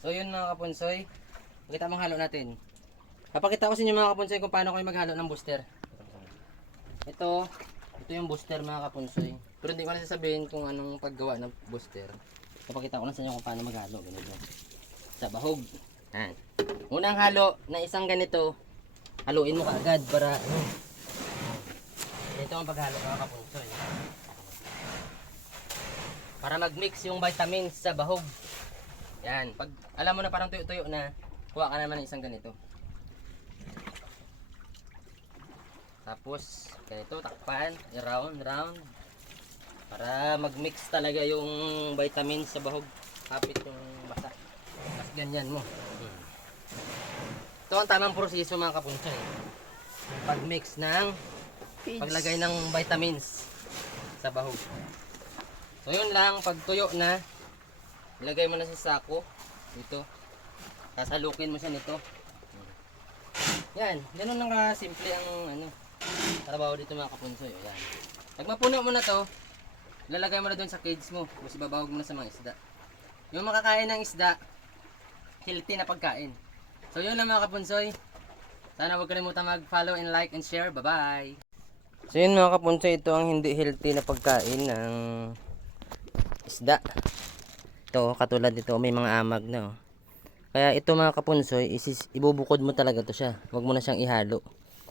So yun mga kapunsoy. Pakita mong halo natin. Papakita ko sa inyo mga kapunsoy kung paano kayo maghalo ng booster. Ito, ito yung booster mga kapunsoy. Pero hindi ko na sasabihin kung anong paggawa ng booster. Papakita ko lang sa inyo kung paano maghalo. Ganito. Sa bahog. Yan. Unang halo na isang ganito, haluin mo kaagad para. Ito ang paghalo mga kapunsoy. Para mag-mix yung vitamins sa bahog. Yan. Pag alam mo na parang tuyo-tuyo na, kuha ka naman ng isang ganito. Tapos, ganito, takpan, i-round, round. Para mag-mix talaga yung vitamins sa bahog. Kapit yung basa. Tapos ganyan mo. Ito ang tamang proseso mga kapunsay. Pag-mix ng, paglagay ng vitamins sa bahog. So yun lang, pag tuyo na, ilagay mo na sa sako. Dito. Kasalukin mo siya nito. Yan, ganun lang ka-simple ang ano, trabaho dito mga kapunsoy. Yan. Pag mapuno mo na to, lalagay mo na doon sa cage mo. Tapos ibabawag mo na sa mga isda. Yung makakain ng isda, healthy na pagkain. So yun lang mga kapunsoy. Sana huwag kalimutan mag-follow and like and share. Bye-bye! So yun mga kapunsoy, ito ang hindi healthy na pagkain ng isda. Ito, katulad nito, may mga amag na. Oh. Kaya ito mga kapunsoy, isis, ibubukod mo talaga to siya. Huwag mo na siyang ihalo.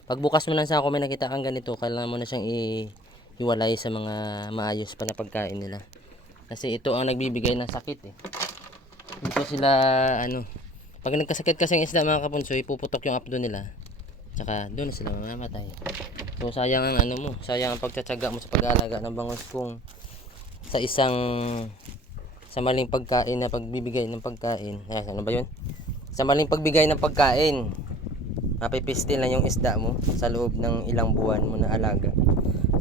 Pag bukas mo ng sako, may nakita kang ganito, kailangan mo na siyang i iwalay sa mga maayos pa na pagkain nila. Kasi ito ang nagbibigay ng sakit eh. Dito sila, ano, pag nagkasakit kasi ang isda mga kapunsoy, puputok yung apdo nila. Tsaka doon sila mamamatay. So sayang ang ano mo, sayang ang pagtsatsaga mo sa pag-aalaga ng bangus kung sa isang sa maling pagkain na pagbibigay ng pagkain. Ay, ano ba 'yun? Sa maling pagbigay ng pagkain, mapipistil na yung isda mo sa loob ng ilang buwan mo na alaga.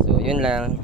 So, yun lang.